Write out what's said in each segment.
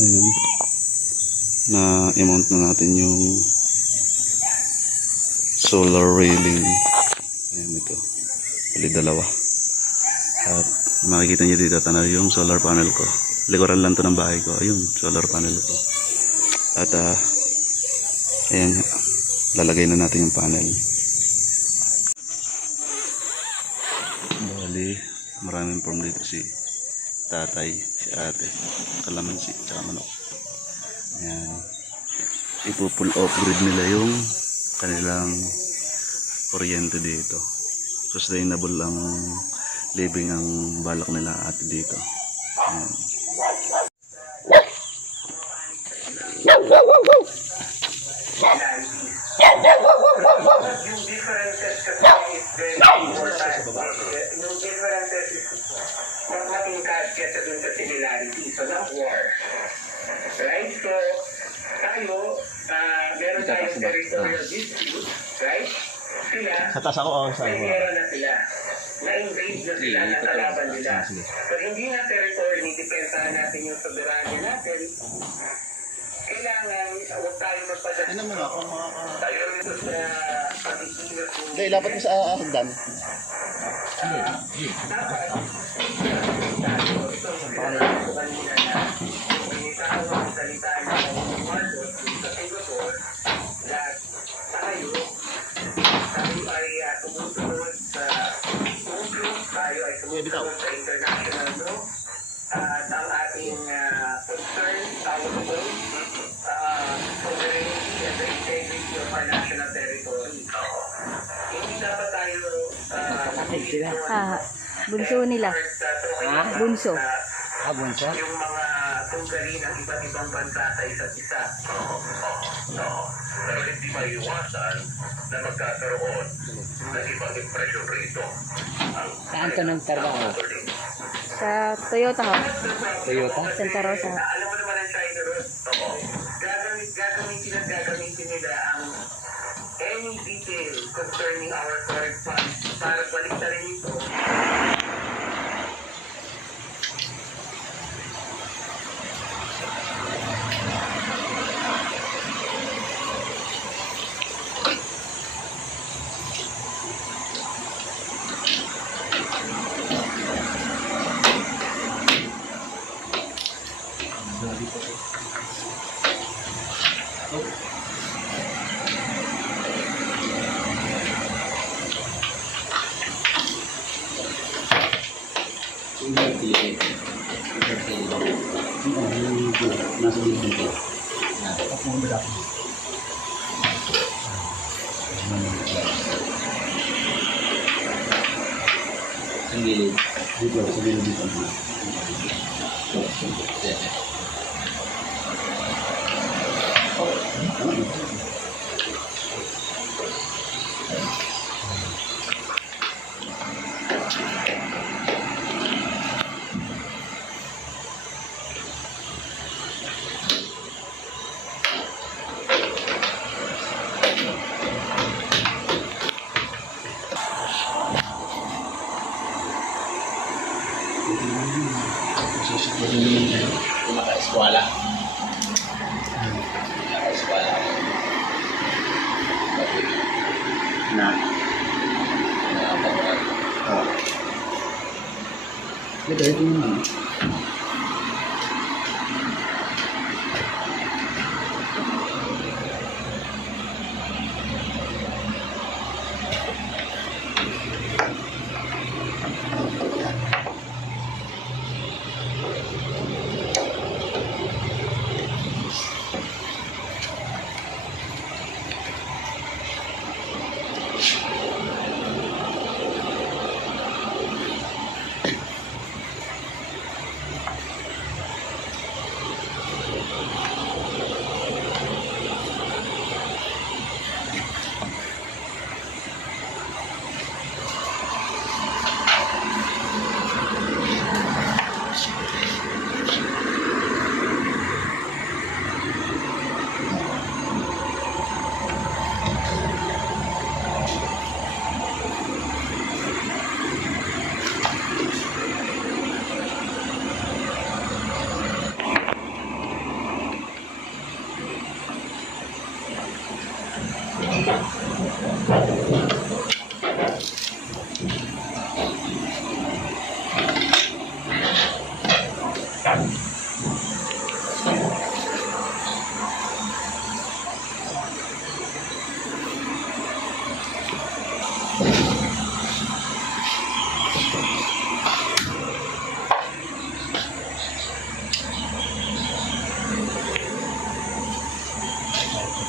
Ayan. Na-mount na natin yung solar railing. Ayan ito. Bali dalawa. At makikita nyo dito tanaw yung solar panel ko. Likuran lang to ng bahay ko. Ayun, solar panel ko. At ayan, lalagay na natin yung panel. Bali, maraming form dito si tatay, si ate, kalamansi, tsaka manok. Ayan. Ipo-pull off grid nila yung kanilang kuryente dito. Sustainable ang living ang balak nila ate dito. Ayan. Yung differences kasi is very important. Yung differences is matingkad kesa dun sa similarity. So, not war. Right? So, tayo, meron tayong territorial dispute. Right? Sila, Sa taas ako, may meron na sila. Na-invade na sila, nakalaban nila. So, hindi na territory, depensahan natin yung soberanya natin. Kailangan, huwag tayo magpadala. Ano mo ako? Tayo rito sa pagkikilos. Hindi, lapat mo sa hagdan. Sa international law at ang ating concern tawag ito sovereignty and the integrity of our national territory. Hindi dapat tayo bunso nila. Bunso. Bunso? yung mga tunggali ng iba't ibang bansa sa isa't isa. Pero hindi maiwasan na magkakaroon ng ibang impresyon rito. Saan ka nang trabaho? Sa Toyota ho. Toyota? Santa Rosa. Alam mo naman ang China Road. Gagamitin nila ang any detail concerning our foreign funds para balik na rin ito. Nasa dito. Ang gilid. Dito, sa gilid dito. Kumaka-eskwala. Kumaka-eskwala. Na. Ito naman.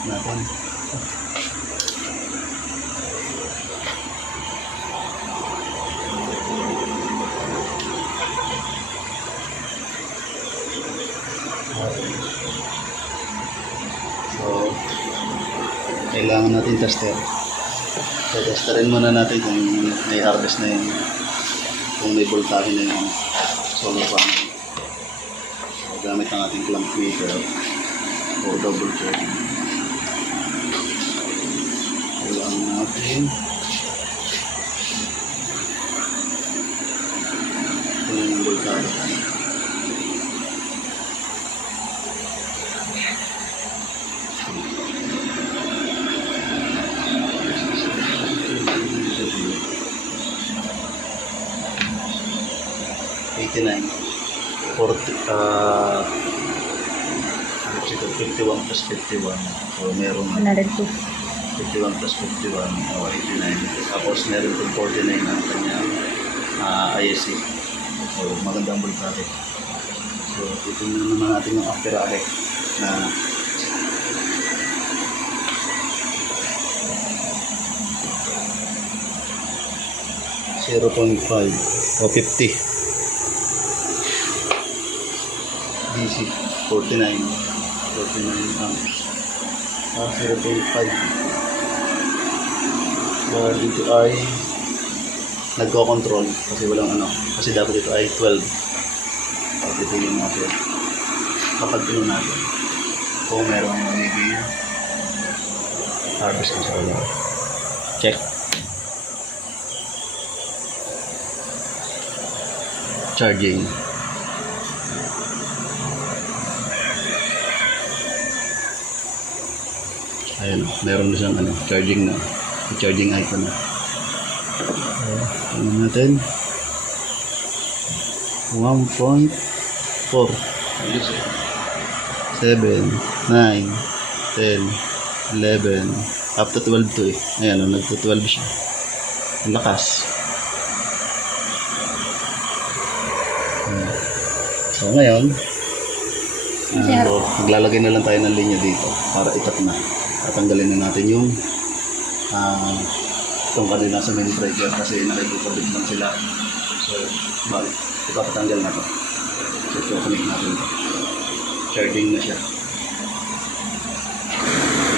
natin. So, kailangan natin tester. So, testerin muna natin kung may harvest na yun, kung may voltahe na yung solar panel. So, gamit ang ating clamp meter o double check. Kailangan natin ito yung voltahe. $89, 40, ano siya, 51 plus 51. So, meron 102. 51 plus 51 o 89. Tapos meron itong 49 ang kanyang ISC. So, magandang voltage. So, titingnan naman natin yung after effect na .5 o 50 DC 49 amps 0.5. So, dito ay nagko-control kasi walang ano, kasi dapat ito ay 12. So, dito yung natin kapag pinunan natin kung meron magiging harvest ng solar. Check. Charging. Ayan, meron na siyang ano, charging na. Charging icon na. Ano natin? 1.4 7 9 10 11 up to 12 to eh. Ayan, nagto 12 siya. Ang lakas. So ngayon, maglalagay na lang tayo ng linya dito para itat na. Tatanggalin na natin yung itong kanina sa main breaker kasi nakikipabit lang sila. So, balik. Ipapatanggal na to. So, connect natin ito. Charging na siya.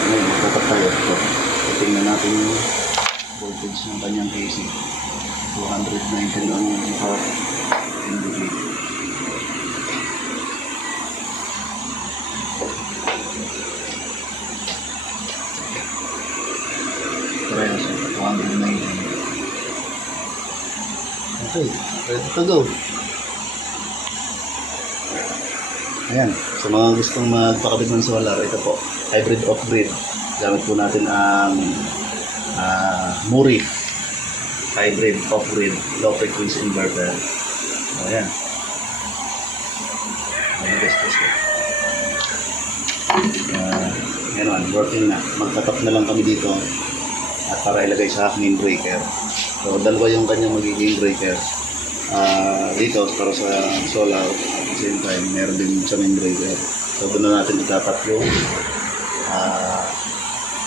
Ngayon, pupat tayo. So, tingnan natin yung voltage ng kanyang AC. 219 ang indicate. Try na siya. 219. Okay, ready to go. Ayan, sa mga gustong magpakabit ng solar, ito po, hybrid off-grid. Gamit po natin ang Muri hybrid off-grid low frequency inverter. Ayan. Ngayon, working na. Magtatap na lang kami dito at para ilagay sa main breaker. So, dalawa yung kanyang magiging breaker. Dito, para sa solar, at the same time, meron din sa main breaker. So, doon na natin itapat yung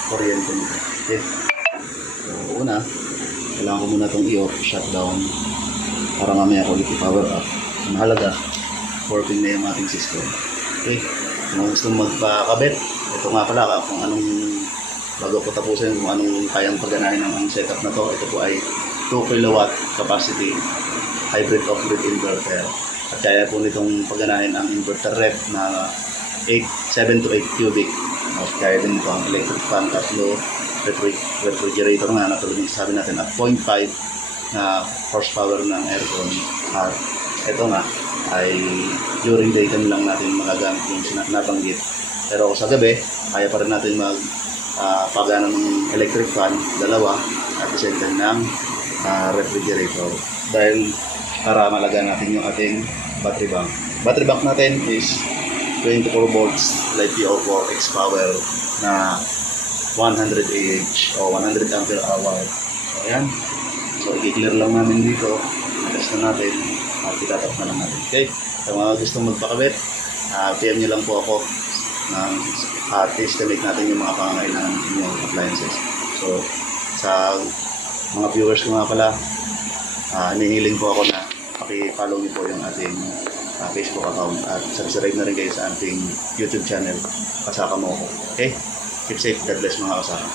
kuryente nito. Okay. So, una, kailangan ko muna itong i-off, shutdown, para mamaya ko ulit i-power up. Mahalaga, working na yung ating system. Okay. Kung gusto magpakabit, ito nga pala kung anong, bago ko tapusin kung anong kayang pagganahin ng setup na to. Ito po ay 2 kilowatt capacity hybrid off-grid inverter. At kaya po nitong pagganahin ang inverter rep na 7 to 8 cubic. At kaya din ito ang electric fan, tatlo, refrigerator nga, natulad yung sabi natin at 0.5 na horsepower ng aircon. At ito nga ay during daytime lang natin magagamit yung nabanggit. Pero sa gabi, kaya pa rin natin pagana ng electric fan, dalawa, at the same time ng refrigerator. Dahil para malaga natin yung ating battery bank. Battery bank natin is 24 volts LiPo4 X power na 100 Ah o 100 ampere hour. So, ayan. So, i-clear lang namin dito. Test na natin. At itatap na lang natin. Okay. Sa mga gustong magpakabit, PM nyo lang po ako. at estimate natin yung mga pangangailangan ng inyong appliances. So, sa mga viewers ko nga pala, hinihiling po ako na paki-follow niyo po yung ating Facebook account at subscribe na rin kayo sa ating YouTube channel, Kasaka Mo Ko. Okay? Keep safe. God bless mga kasama.